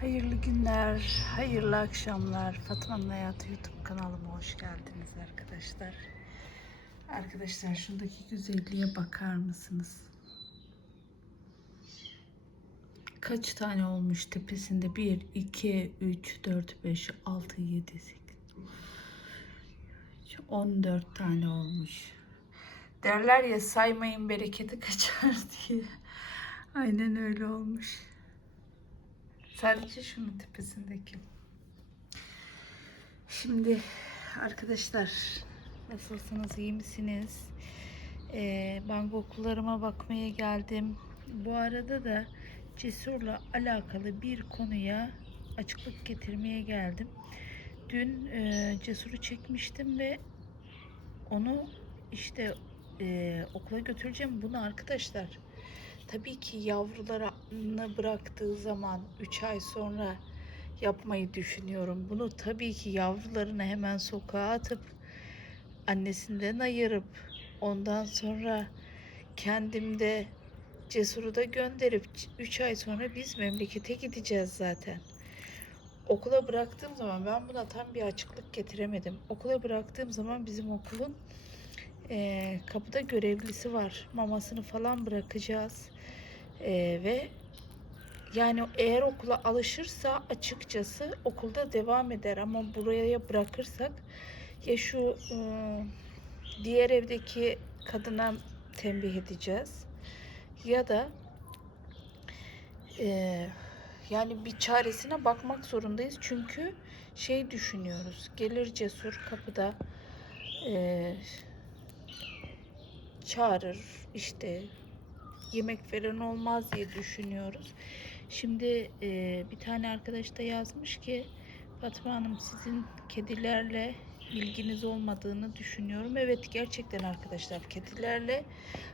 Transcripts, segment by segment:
Hayırlı günler, hayırlı akşamlar. Fatma'nın Hayatı YouTube kanalıma hoş geldiniz arkadaşlar. Arkadaşlar şuradaki güzelliğe bakar mısınız? Kaç tane olmuş tepesinde? 1, 2, 3, 4, 5, 6, 7, 8, 14 tane olmuş. Derler ya saymayın bereketi kaçar diye. Aynen öyle olmuş. Sadece şunun tepesindeki. Şimdi arkadaşlar nasılsınız iyi misiniz? Ee, ben okullarıma bakmaya geldim. Bu arada da Cesur'la alakalı bir konuya açıklık getirmeye geldim. Dün e, Cesur'u çekmiştim ve onu işte e, okula götüreceğim. Bunu arkadaşlar tabii ki yavrularını bıraktığı zaman 3 ay sonra yapmayı düşünüyorum. Bunu tabii ki yavrularını hemen sokağa atıp annesinden ayırıp ondan sonra kendimde Cesur'u da gönderip 3 ay sonra biz memlekete gideceğiz zaten. Okula bıraktığım zaman ben buna tam bir açıklık getiremedim. Okula bıraktığım zaman bizim okulun eee, kapıda görevlisi var. Mamasını falan bırakacağız. Eee, ve yani eğer okula alışırsa açıkçası okulda devam eder ama buraya bırakırsak ya şu ıı, diğer evdeki kadına tembih edeceğiz ya da eee, yani bir çaresine bakmak zorundayız. Çünkü şey düşünüyoruz gelir cesur kapıda eee, çağırır işte yemek veren olmaz diye düşünüyoruz. Şimdi e, bir tane arkadaş da yazmış ki Fatma Hanım sizin kedilerle ilginiz olmadığını düşünüyorum. Evet gerçekten arkadaşlar kedilerle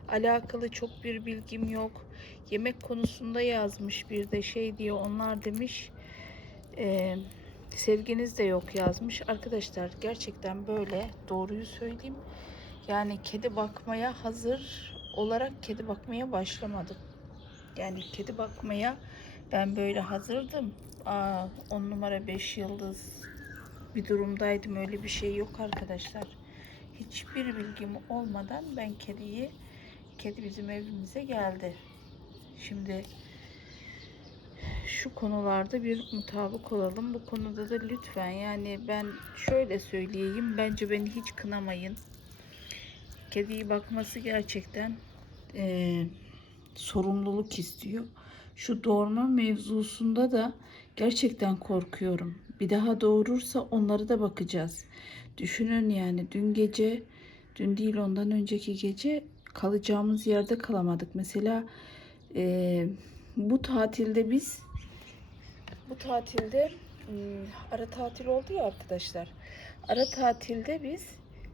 alakalı çok bir bilgim yok. Yemek konusunda yazmış bir de şey diye onlar demiş e, sevginiz de yok yazmış. Arkadaşlar gerçekten böyle doğruyu söyleyeyim. Yani kedi bakmaya hazır olarak kedi bakmaya başlamadım. Yani kedi bakmaya ben böyle hazırdım. Aa, 10 numara 5 yıldız bir durumdaydım. Öyle bir şey yok arkadaşlar. Hiçbir bilgim olmadan ben kediyi kedi bizim evimize geldi. Şimdi şu konularda bir mutabık olalım. Bu konuda da lütfen yani ben şöyle söyleyeyim. Bence beni hiç kınamayın. Kediyi bakması gerçekten eee, sorumluluk istiyor. Şu doğurma mevzusunda da gerçekten korkuyorum. Bir daha doğurursa onları da bakacağız. Düşünün yani dün gece, dün değil ondan önceki gece kalacağımız yerde kalamadık. Mesela eee, bu tatilde biz bu tatilde ım, ara tatil oldu ya arkadaşlar. Ara tatilde biz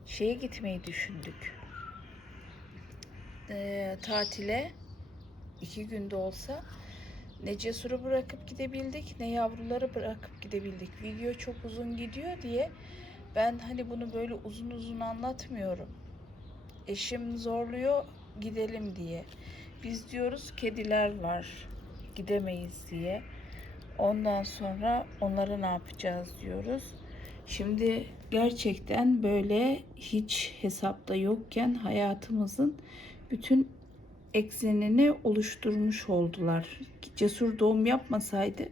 şeye gitmeyi düşündük. Eee, tatile iki günde olsa ne cesuru bırakıp gidebildik ne yavruları bırakıp gidebildik. Video çok uzun gidiyor diye ben hani bunu böyle uzun uzun anlatmıyorum. Eşim zorluyor gidelim diye. Biz diyoruz kediler var gidemeyiz diye. Ondan sonra onları ne yapacağız diyoruz. Şimdi gerçekten böyle hiç hesapta yokken hayatımızın bütün eksenini oluşturmuş oldular. Cesur doğum yapmasaydı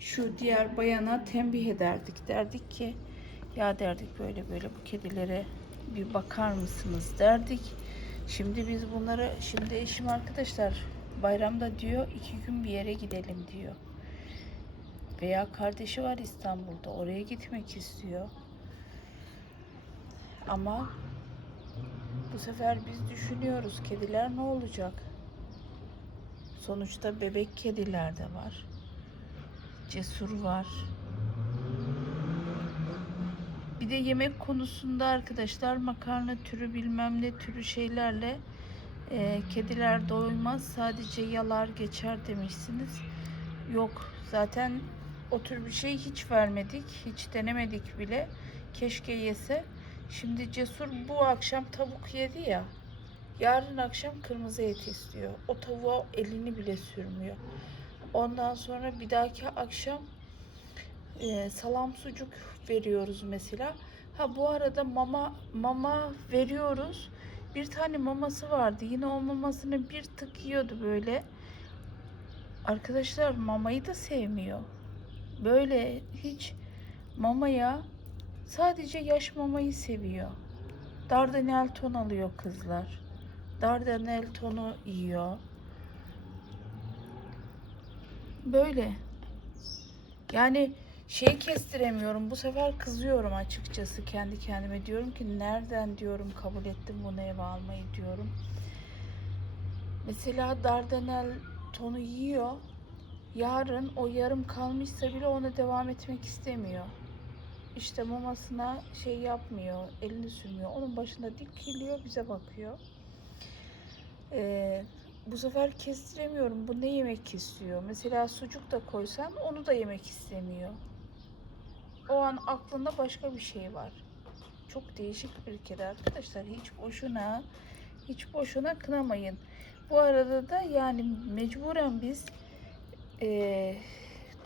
şu diğer bayana tembih ederdik. Derdik ki ya derdik böyle böyle bu kedilere bir bakar mısınız derdik. Şimdi biz bunları şimdi eşim arkadaşlar bayramda diyor iki gün bir yere gidelim diyor. Veya kardeşi var İstanbul'da oraya gitmek istiyor. Ama bu sefer biz düşünüyoruz kediler ne olacak? Sonuçta bebek kediler de var. Cesur var. Bir de yemek konusunda arkadaşlar makarna türü bilmem ne türü şeylerle e, kediler doymaz sadece yalar geçer demişsiniz. Yok zaten o tür bir şey hiç vermedik. Hiç denemedik bile. Keşke yese. Şimdi Cesur bu akşam tavuk yedi ya. Yarın akşam kırmızı et istiyor. O tavuğa elini bile sürmüyor. Ondan sonra bir dahaki akşam e, salam sucuk veriyoruz mesela. Ha bu arada mama mama veriyoruz. Bir tane maması vardı. Yine o mamasını bir tık yiyordu böyle. Arkadaşlar mamayı da sevmiyor. Böyle hiç mamaya sadece yaş mamayı seviyor. Dardanel ton alıyor kızlar. Dardanel tonu yiyor. Böyle. Yani şey kestiremiyorum. Bu sefer kızıyorum açıkçası kendi kendime. Diyorum ki nereden diyorum kabul ettim bunu eve almayı diyorum. Mesela Dardanel tonu yiyor. Yarın o yarım kalmışsa bile ona devam etmek istemiyor. İşte mamasına şey yapmıyor, elini sürmüyor. Onun başında dikiliyor, bize bakıyor. Ee, bu sefer kestiremiyorum. Bu ne yemek istiyor? Mesela sucuk da koysan onu da yemek istemiyor. O an aklında başka bir şey var. Çok değişik bir kere arkadaşlar. Hiç boşuna hiç boşuna kınamayın. Bu arada da yani mecburen biz eee,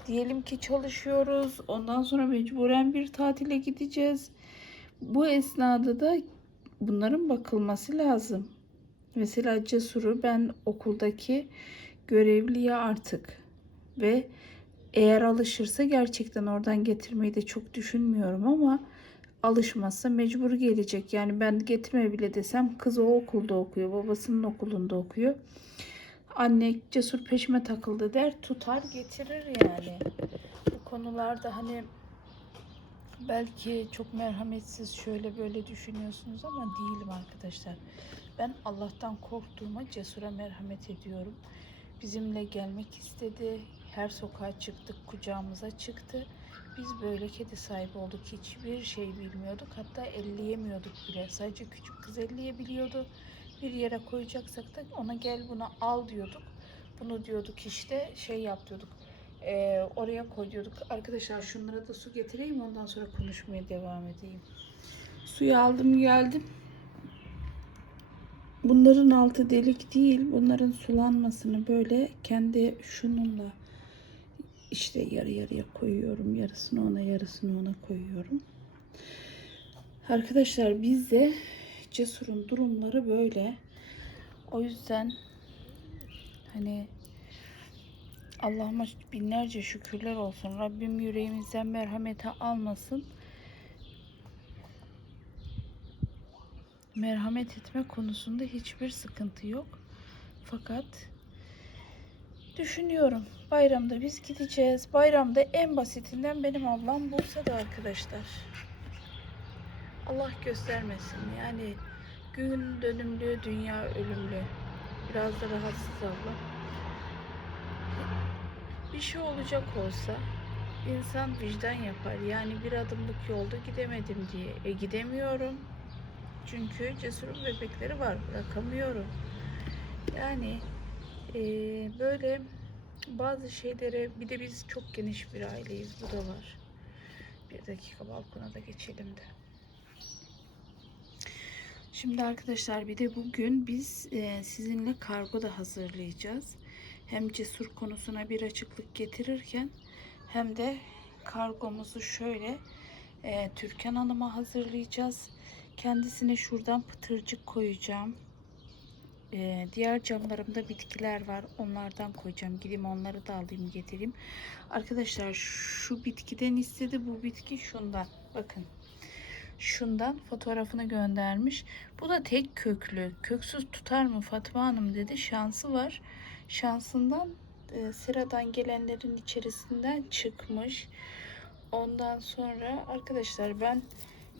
diyelim ki çalışıyoruz. Ondan sonra mecburen bir tatile gideceğiz. Bu esnada da bunların bakılması lazım. Mesela Cesur'u ben okuldaki görevliye artık ve eğer alışırsa gerçekten oradan getirmeyi de çok düşünmüyorum ama alışmazsa mecbur gelecek. Yani ben getirme bile desem kız o okulda okuyor, babasının okulunda okuyor. Anne cesur peşime takıldı der, tutar getirir yani. Bu konularda hani belki çok merhametsiz şöyle böyle düşünüyorsunuz ama değilim arkadaşlar. Ben Allah'tan korktuğuma cesura merhamet ediyorum. Bizimle gelmek istedi. Her sokağa çıktık, kucağımıza çıktı. Biz böyle kedi sahibi olduk. Hiçbir şey bilmiyorduk. Hatta elleyemiyorduk bile. Sadece küçük kız elleyebiliyordu. Bir yere koyacaksak da ona gel bunu al diyorduk. Bunu diyorduk işte şey yap diyorduk. Ee, oraya koy diyorduk. Arkadaşlar şunlara da su getireyim ondan sonra konuşmaya devam edeyim. Suyu aldım geldim. Bunların altı delik değil. Bunların sulanmasını böyle kendi şununla işte yarı yarıya koyuyorum. Yarısını ona yarısını ona koyuyorum. Arkadaşlar bizde Cesur'un durumları böyle. O yüzden hani Allah'ıma binlerce şükürler olsun. Rabbim yüreğimizden merhameti almasın. merhamet etme konusunda hiçbir sıkıntı yok. Fakat düşünüyorum. Bayramda biz gideceğiz. Bayramda en basitinden benim ablam Bursa'da arkadaşlar. Allah göstermesin. Yani gün dönümlü, dünya ölümlü. Biraz da rahatsız abla. Bir şey olacak olsa insan vicdan yapar. Yani bir adımlık yolda gidemedim diye. E gidemiyorum. Çünkü cesurun bebekleri var. Bırakamıyorum. Yani eee, böyle bazı şeylere bir de biz çok geniş bir aileyiz. Bu da var. Bir dakika balkona da geçelim de. Şimdi arkadaşlar bir de bugün biz eee, sizinle kargo da hazırlayacağız. Hem cesur konusuna bir açıklık getirirken hem de kargomuzu şöyle eee Türkan Hanım'a hazırlayacağız. Kendisine şuradan pıtırcık koyacağım. Ee, diğer camlarımda bitkiler var. Onlardan koyacağım. Gideyim onları da alayım getireyim. Arkadaşlar şu bitkiden istedi. Bu bitki şundan. Bakın. Şundan fotoğrafını göndermiş. Bu da tek köklü. Köksüz tutar mı Fatma Hanım dedi. Şansı var. Şansından e, sıradan gelenlerin içerisinden çıkmış. Ondan sonra arkadaşlar ben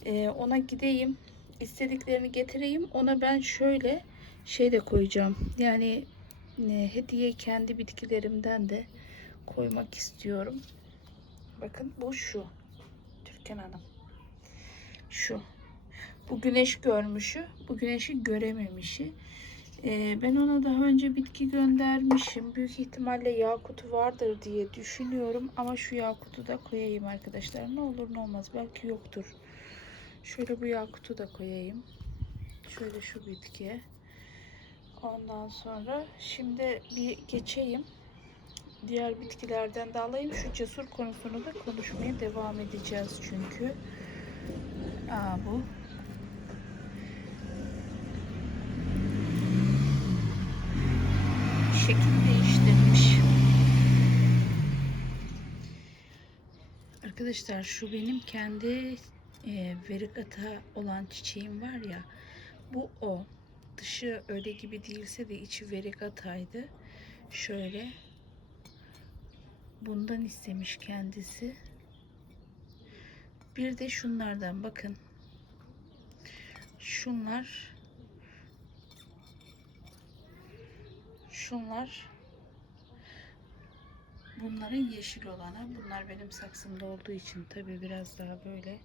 e, ona gideyim istediklerini getireyim ona ben şöyle şey de koyacağım yani e, hediye kendi bitkilerimden de koymak istiyorum bakın bu şu Türkan Hanım şu bu güneş görmüşü bu güneşi görememişi E, ben ona daha önce bitki göndermişim büyük ihtimalle yakutu vardır diye düşünüyorum ama şu yakutu da koyayım arkadaşlar ne olur ne olmaz belki yoktur Şöyle bu yakutu da koyayım. Şöyle şu bitkiye. Ondan sonra şimdi bir geçeyim. diğer bitkilerden de alayım. Şu cesur konusunu da konuşmaya devam edeceğiz çünkü. Aa bu. Şekil değiştirmiş. Arkadaşlar şu benim kendi e, verigata olan çiçeğim var ya. Bu o. Dışı öyle gibi değilse de içi verigataydı. Şöyle. Bundan istemiş kendisi. Bir de şunlardan bakın. Şunlar Şunlar bunların yeşil olanı. Bunlar benim saksımda olduğu için tabii biraz daha böyle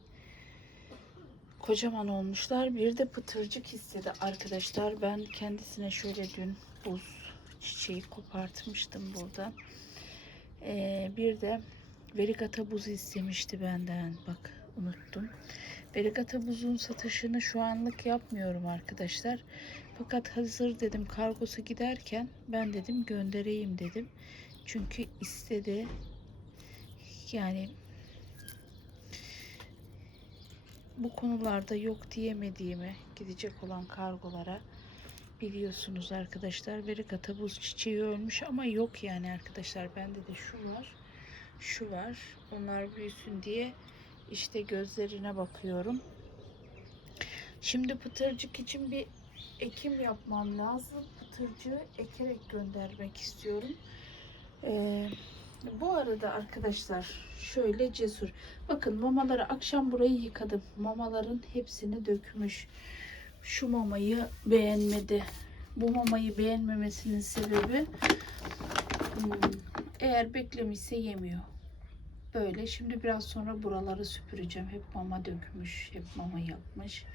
kocaman olmuşlar. Bir de pıtırcık istedi arkadaşlar. Ben kendisine şöyle dün buz çiçeği kopartmıştım buradan. Ee, bir de verigata buzu istemişti benden. Bak unuttum. Verigata buzun satışını şu anlık yapmıyorum arkadaşlar. Fakat hazır dedim kargosu giderken ben dedim göndereyim dedim. Çünkü istedi. Yani bu konularda yok diyemediğimi gidecek olan kargolara biliyorsunuz arkadaşlar. Verigata buz çiçeği ölmüş ama yok yani arkadaşlar. Bende de şu var. Şu var. Onlar büyüsün diye işte gözlerine bakıyorum. Şimdi pıtırcık için bir ekim yapmam lazım. Pıtırcığı ekerek göndermek istiyorum. Ee, bu arada arkadaşlar şöyle cesur. Bakın mamaları akşam burayı yıkadım. Mamaların hepsini dökmüş. Şu mamayı beğenmedi. Bu mamayı beğenmemesinin sebebi hmm, eğer beklemişse yemiyor. Böyle. Şimdi biraz sonra buraları süpüreceğim. Hep mama dökmüş. Hep mama yapmış.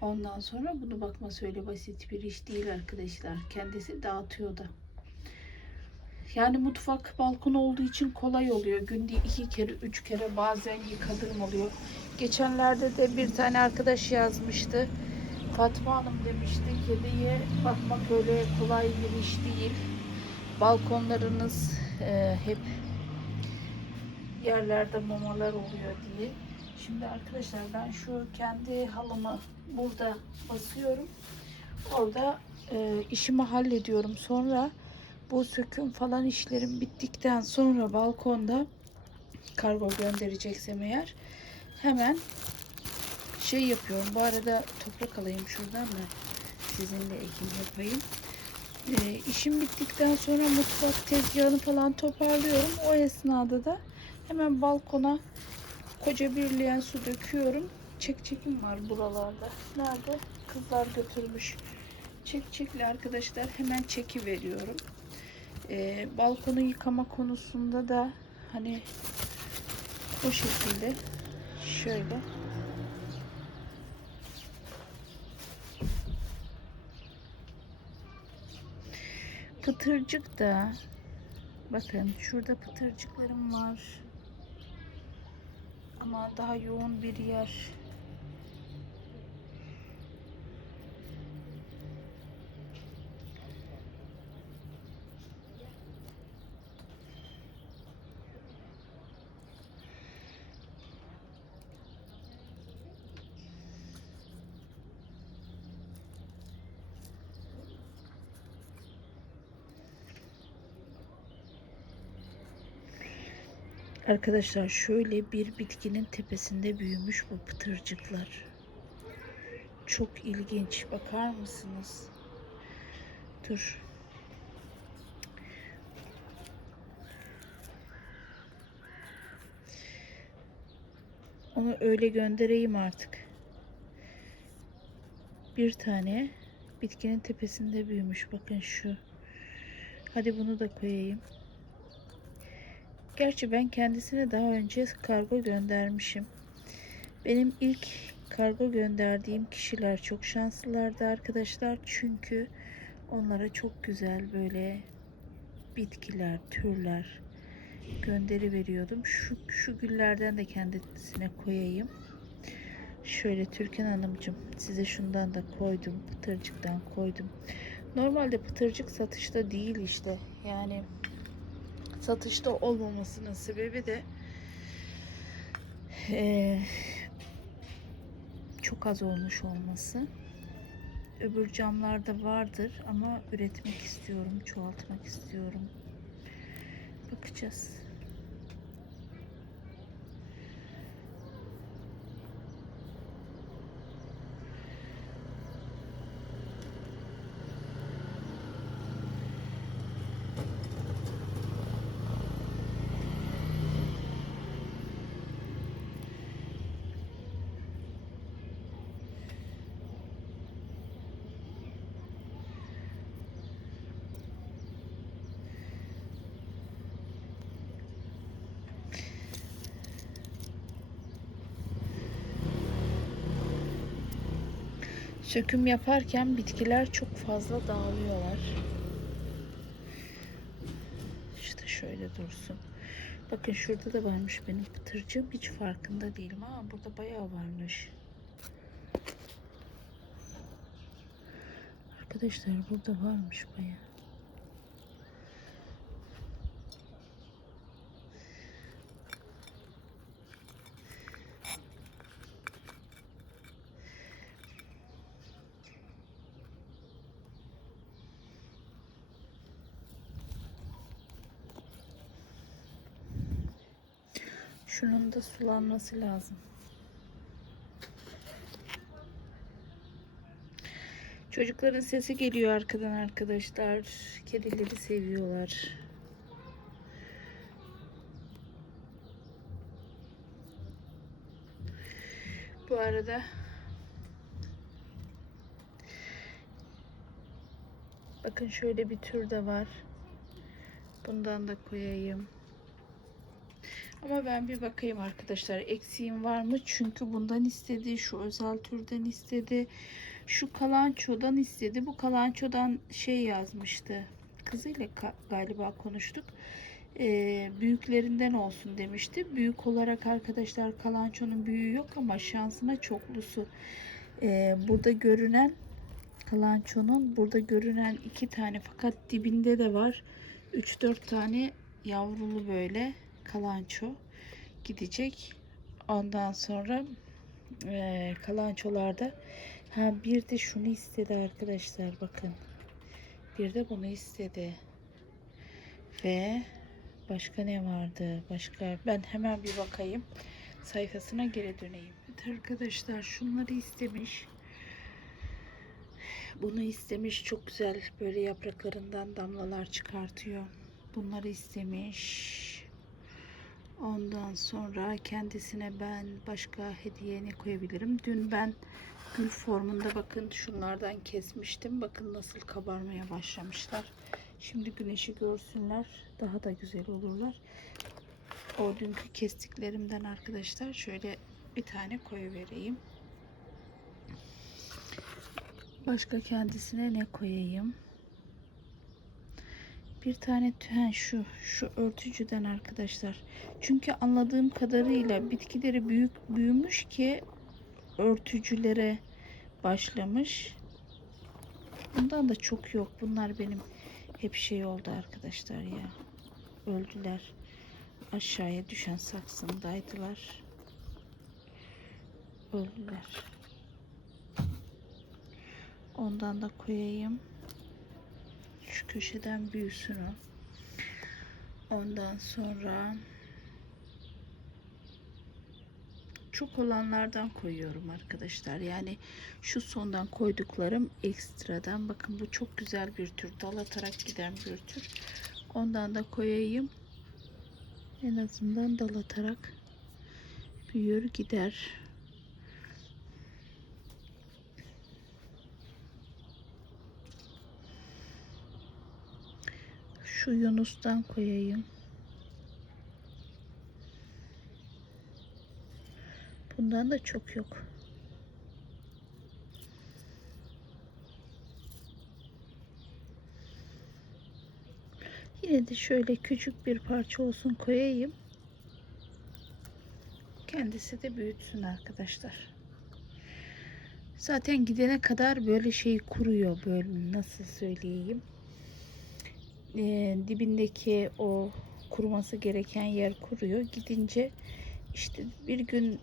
Ondan sonra bunu bakması öyle basit bir iş değil arkadaşlar. Kendisi dağıtıyor da. Yani mutfak balkon olduğu için kolay oluyor. Günde iki kere, üç kere bazen yıkadığım oluyor. Geçenlerde de bir tane arkadaş yazmıştı. Fatma Hanım demişti kediye bakmak öyle kolay bir iş değil. Balkonlarınız e, hep yerlerde mamalar oluyor diye. Şimdi arkadaşlar ben şu kendi halımı burada basıyorum. Orada e, işimi hallediyorum. Sonra bu söküm falan işlerim bittikten sonra balkonda kargo göndereceksem eğer hemen şey yapıyorum. Bu arada toprak alayım şuradan da sizinle ekim yapayım. E, işim bittikten sonra mutfak tezgahını falan toparlıyorum. O esnada da hemen balkona koca bir leğen su döküyorum. Çek çekim var buralarda. Nerede? Kızlar götürmüş. Çek çekli arkadaşlar hemen çeki veriyorum. Ee, balkonu yıkama konusunda da hani o şekilde şöyle pıtırcık da bakın şurada pıtırcıklarım var ama daha yoğun bir yer Arkadaşlar şöyle bir bitkinin tepesinde büyümüş bu pıtırcıklar. Çok ilginç. Bakar mısınız? Dur. Onu öyle göndereyim artık. Bir tane bitkinin tepesinde büyümüş. Bakın şu. Hadi bunu da koyayım. Gerçi ben kendisine daha önce kargo göndermişim. Benim ilk kargo gönderdiğim kişiler çok şanslılardı arkadaşlar. Çünkü onlara çok güzel böyle bitkiler, türler gönderi veriyordum. Şu, şu güllerden de kendisine koyayım. Şöyle Türkan Hanımcığım size şundan da koydum. Pıtırcıktan koydum. Normalde pıtırcık satışta değil işte. Yani satışta olmamasının sebebi de eee, çok az olmuş olması. Öbür camlarda vardır ama üretmek istiyorum, çoğaltmak istiyorum. Bakacağız. Söküm yaparken bitkiler çok fazla dağılıyorlar. İşte şöyle dursun. Bakın şurada da varmış benim pıtırcığım. Hiç farkında değilim ama burada bayağı varmış. Arkadaşlar burada varmış bayağı. Şunun da sulanması lazım. Çocukların sesi geliyor arkadan arkadaşlar. Kedileri seviyorlar. Bu arada bakın şöyle bir tür de var. Bundan da koyayım. Ama ben bir bakayım arkadaşlar. Eksiğim var mı? Çünkü bundan istedi. Şu özel türden istedi. Şu kalançodan istedi. Bu kalançodan şey yazmıştı. Kızıyla galiba konuştuk. Ee, büyüklerinden olsun demişti. Büyük olarak arkadaşlar kalançonun büyüğü yok ama şansına çoklusu. Ee, burada görünen kalançonun burada görünen iki tane fakat dibinde de var. 3-4 tane yavrulu böyle kalanço gidecek. Ondan sonra eee kalançolarda ha bir de şunu istedi arkadaşlar bakın. Bir de bunu istedi. Ve başka ne vardı? Başka ben hemen bir bakayım. Sayfasına geri döneyim. Evet arkadaşlar şunları istemiş. Bunu istemiş. Çok güzel böyle yapraklarından damlalar çıkartıyor. Bunları istemiş. Ondan sonra kendisine ben başka hediye ne koyabilirim? Dün ben gül formunda bakın şunlardan kesmiştim. Bakın nasıl kabarmaya başlamışlar. Şimdi güneşi görsünler. Daha da güzel olurlar. O dünkü kestiklerimden arkadaşlar şöyle bir tane koyu vereyim. Başka kendisine ne koyayım? Bir tane tühen şu şu örtücüden arkadaşlar. Çünkü anladığım kadarıyla bitkileri büyük büyümüş ki örtücülere başlamış. Bundan da çok yok. Bunlar benim hep şey oldu arkadaşlar ya. Öldüler. Aşağıya düşen saksımdaydılar. Öldüler. Ondan da koyayım. Şu köşeden büyüsün o. Ondan sonra çok olanlardan koyuyorum arkadaşlar. Yani şu sondan koyduklarım ekstradan. Bakın bu çok güzel bir tür. Dal atarak giden bir tür. Ondan da koyayım. En azından dal atarak büyür gider. Şu Yunus'tan koyayım. Bundan da çok yok. Yine de şöyle küçük bir parça olsun koyayım. Kendisi de büyütsün arkadaşlar. Zaten gidene kadar böyle şey kuruyor böyle nasıl söyleyeyim. Ee, dibindeki o kuruması gereken yer kuruyor. Gidince işte bir gün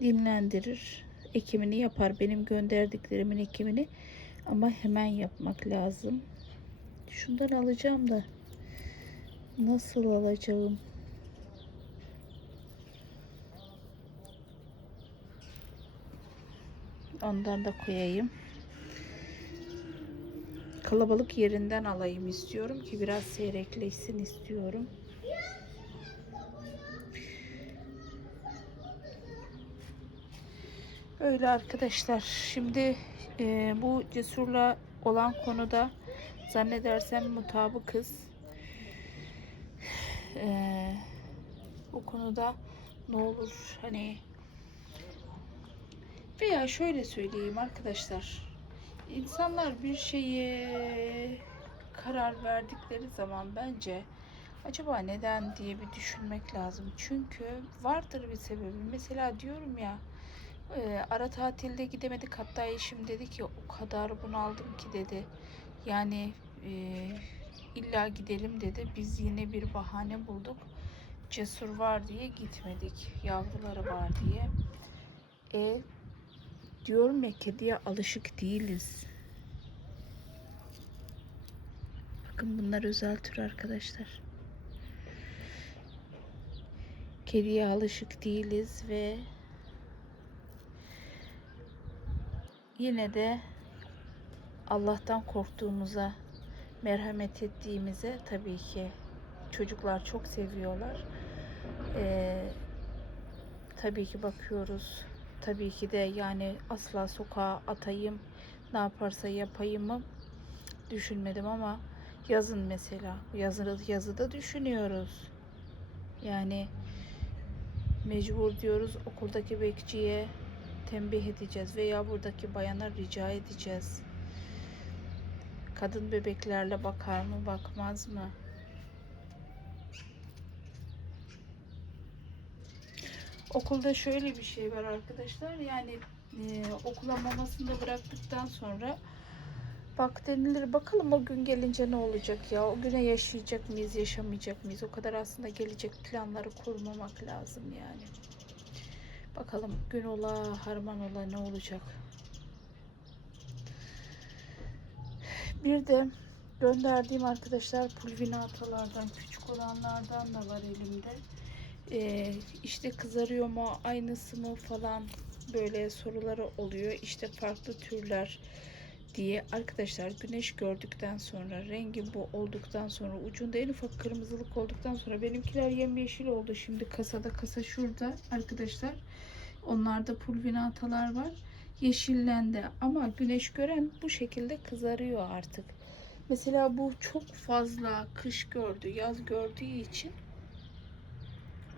dinlendirir. Ekimini yapar. Benim gönderdiklerimin ekimini. Ama hemen yapmak lazım. Şundan alacağım da nasıl alacağım? Ondan da koyayım. Kalabalık yerinden alayım istiyorum ki biraz seyrekleşsin istiyorum. Öyle arkadaşlar. Şimdi e, bu cesurla olan konuda zannedersem mutabıkız. E, bu konuda ne olur hani veya şöyle söyleyeyim arkadaşlar. İnsanlar bir şeye karar verdikleri zaman bence acaba neden diye bir düşünmek lazım. Çünkü vardır bir sebebi. Mesela diyorum ya e, ara tatilde gidemedik hatta eşim dedi ki o kadar bunaldım ki dedi. Yani e, illa gidelim dedi. Biz yine bir bahane bulduk. Cesur var diye gitmedik. Yavruları var diye. E diyorum ya kediye alışık değiliz. Bakın bunlar özel tür arkadaşlar. Kediye alışık değiliz ve yine de Allah'tan korktuğumuza, merhamet ettiğimize tabii ki çocuklar çok seviyorlar. Ee, tabii ki bakıyoruz. Tabii ki de yani asla sokağa atayım, ne yaparsa yapayım mı düşünmedim ama yazın mesela yazı yazıda düşünüyoruz. Yani mecbur diyoruz okuldaki bekçiye tembih edeceğiz veya buradaki bayana rica edeceğiz. Kadın bebeklerle bakar mı, bakmaz mı? Okulda şöyle bir şey var arkadaşlar. Yani e, okula mamasını da bıraktıktan sonra bak denilir bakalım o gün gelince ne olacak ya? O güne yaşayacak mıyız, yaşamayacak mıyız? O kadar aslında gelecek planları kurmamak lazım yani. Bakalım gün ola, harman ola ne olacak? Bir de gönderdiğim arkadaşlar pulvinatalardan, küçük olanlardan da var elimde. Ee, işte kızarıyor mu, aynısı mı falan böyle soruları oluyor. İşte farklı türler diye arkadaşlar güneş gördükten sonra rengi bu olduktan sonra ucunda en ufak kırmızılık olduktan sonra benimkiler yemyeşil oldu. Şimdi kasada kasa şurada arkadaşlar. Onlarda pulvinatalar var. Yeşillendi ama güneş gören bu şekilde kızarıyor artık. Mesela bu çok fazla kış gördü, yaz gördüğü için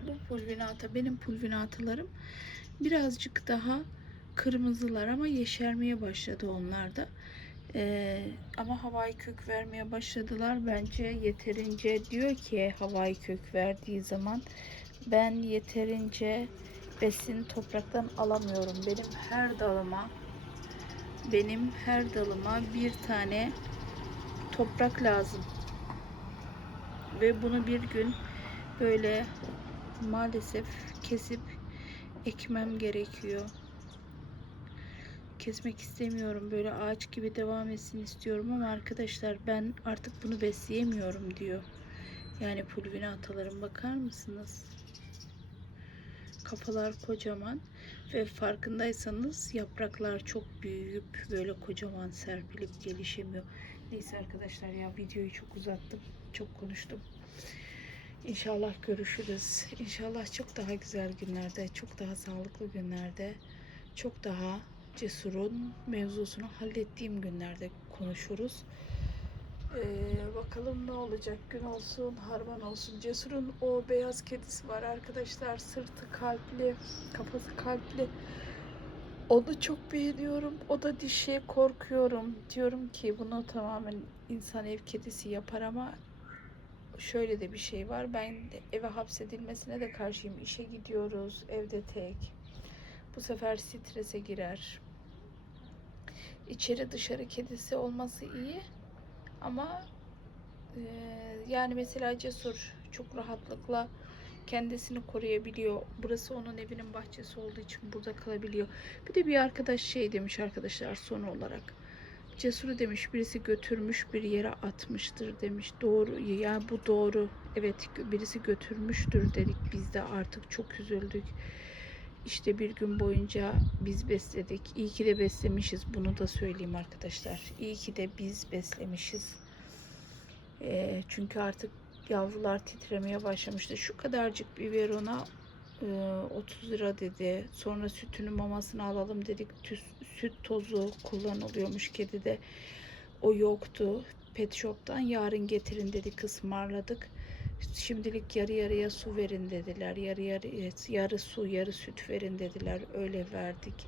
bu pulvinata benim pulvinatalarım birazcık daha kırmızılar ama yeşermeye başladı onlar da. Ee, ama havai kök vermeye başladılar. Bence yeterince diyor ki havai kök verdiği zaman ben yeterince besin topraktan alamıyorum. Benim her dalıma benim her dalıma bir tane toprak lazım. Ve bunu bir gün böyle maalesef kesip ekmem gerekiyor. Kesmek istemiyorum. Böyle ağaç gibi devam etsin istiyorum ama arkadaşlar ben artık bunu besleyemiyorum diyor. Yani pulvini atalarım bakar mısınız? Kafalar kocaman ve farkındaysanız yapraklar çok büyüyüp böyle kocaman serpilip gelişemiyor. Neyse arkadaşlar ya videoyu çok uzattım. Çok konuştum. İnşallah görüşürüz. İnşallah çok daha güzel günlerde, çok daha sağlıklı günlerde, çok daha cesurun mevzusunu hallettiğim günlerde konuşuruz. Ee, bakalım ne olacak? Gün olsun harman olsun. Cesurun o beyaz kedisi var arkadaşlar. Sırtı kalpli kafası kalpli. Onu çok beğeniyorum. O da dişe korkuyorum. Diyorum ki bunu tamamen insan ev kedisi yapar ama şöyle de bir şey var ben eve hapsedilmesine de karşıyım işe gidiyoruz evde tek bu sefer strese girer içeri dışarı kedisi olması iyi ama e, yani mesela cesur çok rahatlıkla kendisini koruyabiliyor. Burası onun evinin bahçesi olduğu için burada kalabiliyor. Bir de bir arkadaş şey demiş arkadaşlar son olarak. Cesur'u demiş birisi götürmüş bir yere atmıştır demiş. Doğru yani bu doğru. Evet birisi götürmüştür dedik biz de artık çok üzüldük. İşte bir gün boyunca biz besledik. İyi ki de beslemişiz. Bunu da söyleyeyim arkadaşlar. İyi ki de biz beslemişiz. Ee, çünkü artık yavrular titremeye başlamıştı. Şu kadarcık biberona e, 30 lira dedi. Sonra sütünü mamasını alalım dedik. Tüs, süt tozu kullanılıyormuş kedide. O yoktu. Pet Shop'tan yarın getirin dedik ısmarladık. Şimdilik yarı yarıya su verin dediler. Yarı yarı yarı su yarı süt verin dediler. Öyle verdik.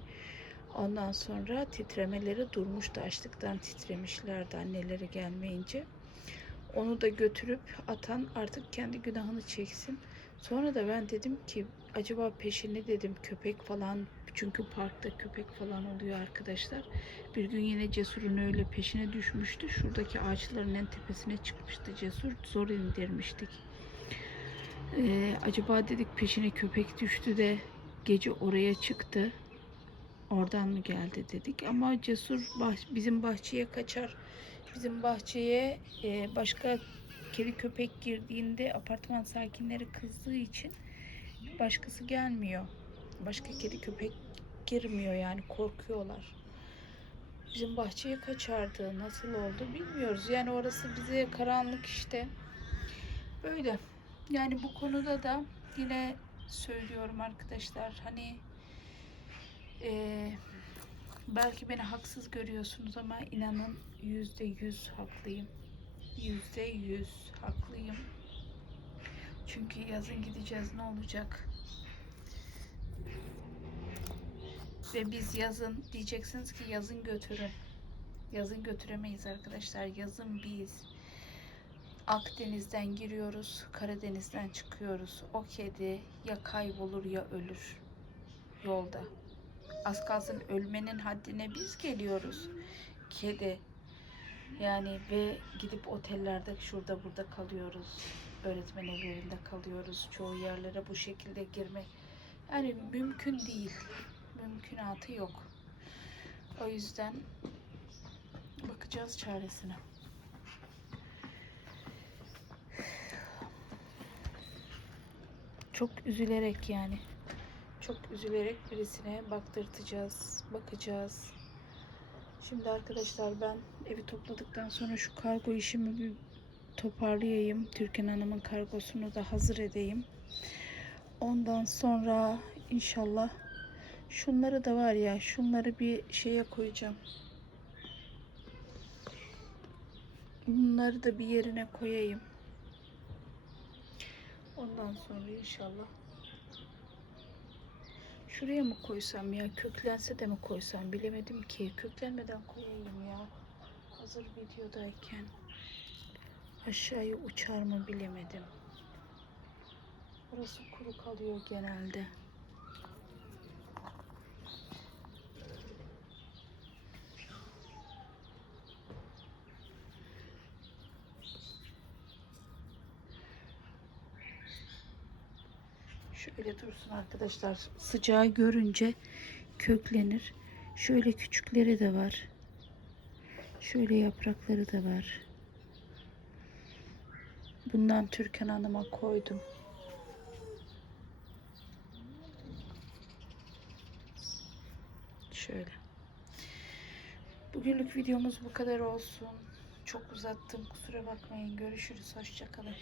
Ondan sonra titremeleri durmuştu. Açlıktan titremişlerdi anneleri gelmeyince. Onu da götürüp atan artık kendi günahını çeksin. Sonra da ben dedim ki acaba peşinde dedim köpek falan çünkü parkta köpek falan oluyor arkadaşlar. Bir gün yine Cesur'un öyle peşine düşmüştü. Şuradaki ağaçların en tepesine çıkmıştı Cesur. Zor indirmiştik. Ee, acaba dedik peşine köpek düştü de gece oraya çıktı. Oradan mı geldi dedik. Ama Cesur bah- bizim bahçeye kaçar. Bizim bahçeye e, başka kedi köpek girdiğinde apartman sakinleri kızdığı için başkası gelmiyor. Başka kedi köpek girmiyor yani korkuyorlar. Bizim bahçeye kaçardı. Nasıl oldu bilmiyoruz. Yani orası bize karanlık işte. Böyle. Yani bu konuda da yine söylüyorum arkadaşlar. Hani eee belki beni haksız görüyorsunuz ama inanın yüzde yüz haklıyım. Yüzde yüz haklıyım. Çünkü yazın gideceğiz ne olacak? Ve biz yazın diyeceksiniz ki yazın götürün. Yazın götüremeyiz arkadaşlar. Yazın biz Akdeniz'den giriyoruz, Karadeniz'den çıkıyoruz. O kedi ya kaybolur ya ölür yolda. Az kalsın ölmenin haddine biz geliyoruz. Kedi. Yani ve gidip otellerde şurada burada kalıyoruz. Öğretmen evlerinde kalıyoruz. Çoğu yerlere bu şekilde girmek yani mümkün değil. Mümkünatı yok. O yüzden bakacağız çaresine. Çok üzülerek yani. Çok üzülerek birisine baktırtacağız. Bakacağız. Şimdi arkadaşlar ben evi topladıktan sonra şu kargo işimi bir toparlayayım. Türkan Hanım'ın kargosunu da hazır edeyim. Ondan sonra inşallah şunları da var ya şunları bir şeye koyacağım. Bunları da bir yerine koyayım. Ondan sonra inşallah Şuraya mı koysam ya? Köklense de mi koysam? Bilemedim ki. Köklenmeden koyayım ya. Hazır videodayken. Aşağıya uçar mı bilemedim. Burası kuru kalıyor genelde. Şöyle dursun arkadaşlar. Sıcağı görünce köklenir. Şöyle küçükleri de var. Şöyle yaprakları da var. Bundan Türkan Hanım'a koydum. Şöyle. Bugünlük videomuz bu kadar olsun. Çok uzattım. Kusura bakmayın. Görüşürüz. Hoşçakalın.